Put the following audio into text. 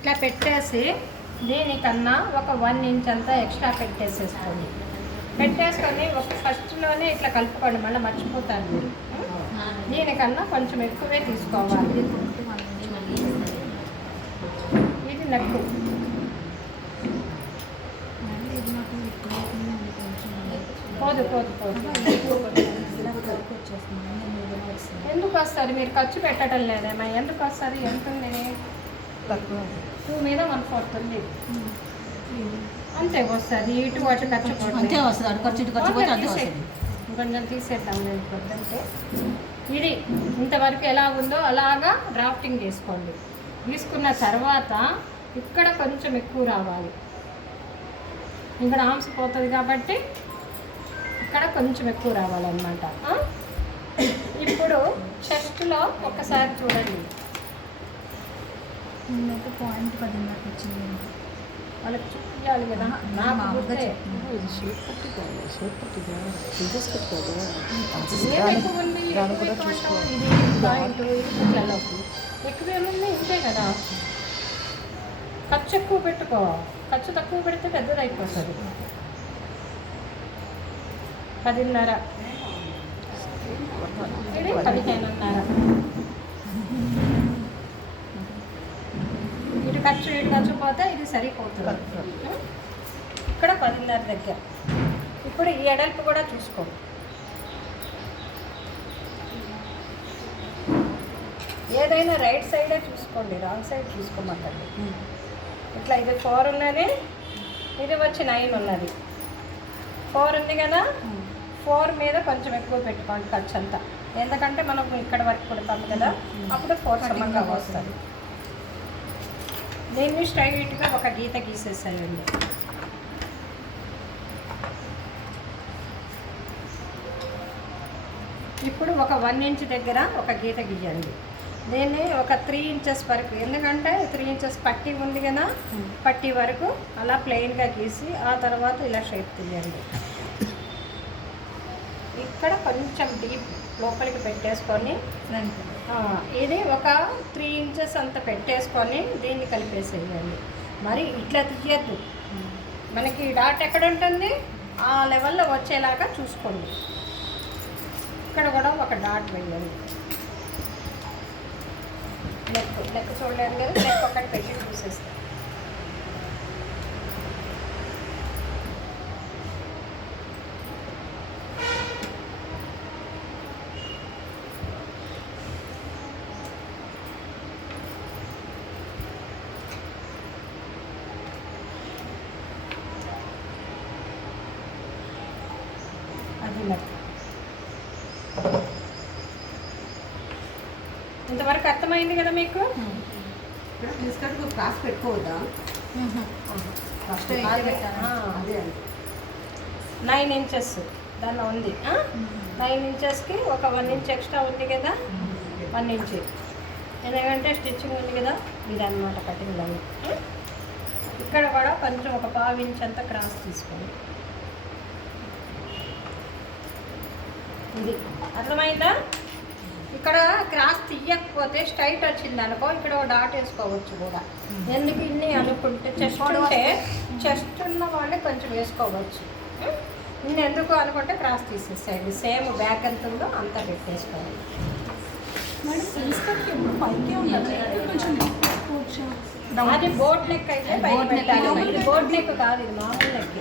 ఇట్లా పెట్టేసి దీనికన్నా ఒక 1 ఇంచ్ అంతా ఎక్స్ట్రా పెట్టేసేసుకోండి. పెట్టేసుకొని ఒక ఫస్ట్లోనే ఇట్లా కలుపుకోండి, మళ్ళీ మర్చిపోతారు మీరు. దీనికన్నా కొంచెం ఎక్కువే తీసుకోవాలి. ఇది నెక్కు. పోదు పోదు పోదు. ఎందుకు వస్తుంది? మీరు ఖర్చు పెట్టడం లేదేమా? ఎందుకు వస్తుంది? ఎంత ఉంది? 2 మీద 1/4 ఉంది. అంతే వస్తుంది. ఇటు అటు ఖర్చు అంతే వస్తుంది. అటు ఖర్చు ఇటు ఖర్చు పోతే అంతే వస్తుంది. కొంచెం తీసేద్దాం నేను పొద్దుంటే. ఇది ఇంతవరకు ఎలా ఉందో అలాగా డ్రాఫ్టింగ్ చేసుకోండి. తీసుకున్న తర్వాత ఇక్కడ కొంచెం ఎక్కువ రావాలి. ఇక్కడ ఆమ్స్ పోతుంది కాబట్టి ఇక్కడ కొంచెం ఎక్కువ రావాలన్నమాట. ఇప్పుడు చెస్ట్లో ఒక్కసారి చూడండి. పాయింట్ 10 వచ్చింది. వాళ్ళకి చూపించాలి కదా. నాకు గుర్తే. ఏం ఎక్కువ ఉంది? ఇది పాయింట్, ఇది కుట్లలోకి ఎక్కువ ఏముంది? ఇంతే కదా. ఖర్చు ఎక్కువ పెట్టుకో. ఖర్చు తక్కువ పెడితే పెద్దది అయిపోతుంది. 10.5, ఇది 15.5. ఇటు ఖర్చు పోతే ఇది సరిపోతుంది. ఇక్కడ 10.5 దగ్గర. ఇప్పుడు ఈ ఎడల్పు కూడా చూసుకో. ఏదైనా రైట్ సైడే చూసుకోండి, రాంగ్ సైడ్ చూసుకోమంటండి. ఇట్లా ఇది 4 ఉన్నది, ఇది వచ్చి 9 ఉన్నది. 4 ఉంది కదా, 4 మీద కొంచెం ఎక్కువ పెట్టుకోండి ఖర్చు అంతా. ఎందుకంటే మనం ఇక్కడ వరకు కుడతాము కదా, అప్పుడు 4 సమంగా వస్తుంది. దీన్ని స్ట్రైట్గా ఒక గీత గీసేసేయండి. ఇప్పుడు ఒక 1 ఇంచ్ దగ్గర ఒక గీత గీయండి. దీన్ని ఒక 3 ఇంచెస్ వరకు, ఎందుకంటే 3 ఇంచెస్ పట్టీ ఉంది కదా, పట్టీ వరకు అలా ప్లెయిన్గా గీసి ఆ తర్వాత ఇలా షేప్ తీయండి. ఇక్కడ కొంచెం డీప్ లోపలికి పెట్టేసుకొని ఇది ఒక 3 ఇంచెస్ అంత పెట్టేసుకొని దీన్ని కలిపేసేయండి. మరి ఇట్లా తీయద్దు, మనకి డాట్ ఎక్కడ ఉంటుంది ఆ లెవెల్లో వచ్చేలాగా చూసుకోండి. ఇక్కడ కూడా ఒక డాట్ వేయండి. లెక్క చూడలేదు కదా, లెక్క ఒకటి పెట్టి చూసేస్తాం. అది లెక్క. ఇంతవరకు అర్థమైంది కదా మీకు? క్రాస్ పెట్టుకోవద్దా? అదే 9 ఇంచెస్ దానిలో ఉంది. 9 ఇంచెస్కి ఒక 1 ఇంచ్ ఎక్స్ట్రా ఉంది కదా, 1 ఇంచ్. ఎందుకంటే స్టిచ్చింగ్ ఉంది కదా, ఇది అన్నమాట కటింగ్ లైన్. ఇక్కడ కూడా కొంచెం ఒక 1/2 ఇంచ్ అంతా క్రాస్ తీసుకోండి. ఇది అర్థమైందా? ఇక్కడ క్రాస్ తీయకపోతే స్ట్రైట్ వచ్చింది అనుకో, ఇక్కడ ఒక డాట్ వేసుకోవచ్చు కూడా. ఎందుకు ఇన్ని అనుకుంటే చెస్ట్ ఉన్న వాళ్ళే కొంచెం వేసుకోవచ్చు. ఇన్ని ఎందుకు అనుకుంటే క్రాస్ తీసేసేయండి. సేమ్ బ్యాక్ ఎంత ఉందో అంతా పెట్టేసుకోవాలి. అది బోట్ నెక్ అయితే పైకి పెట్టాలి. ఇది బోట్ నెక్ కాదు, ఇది మామూలు నెక్.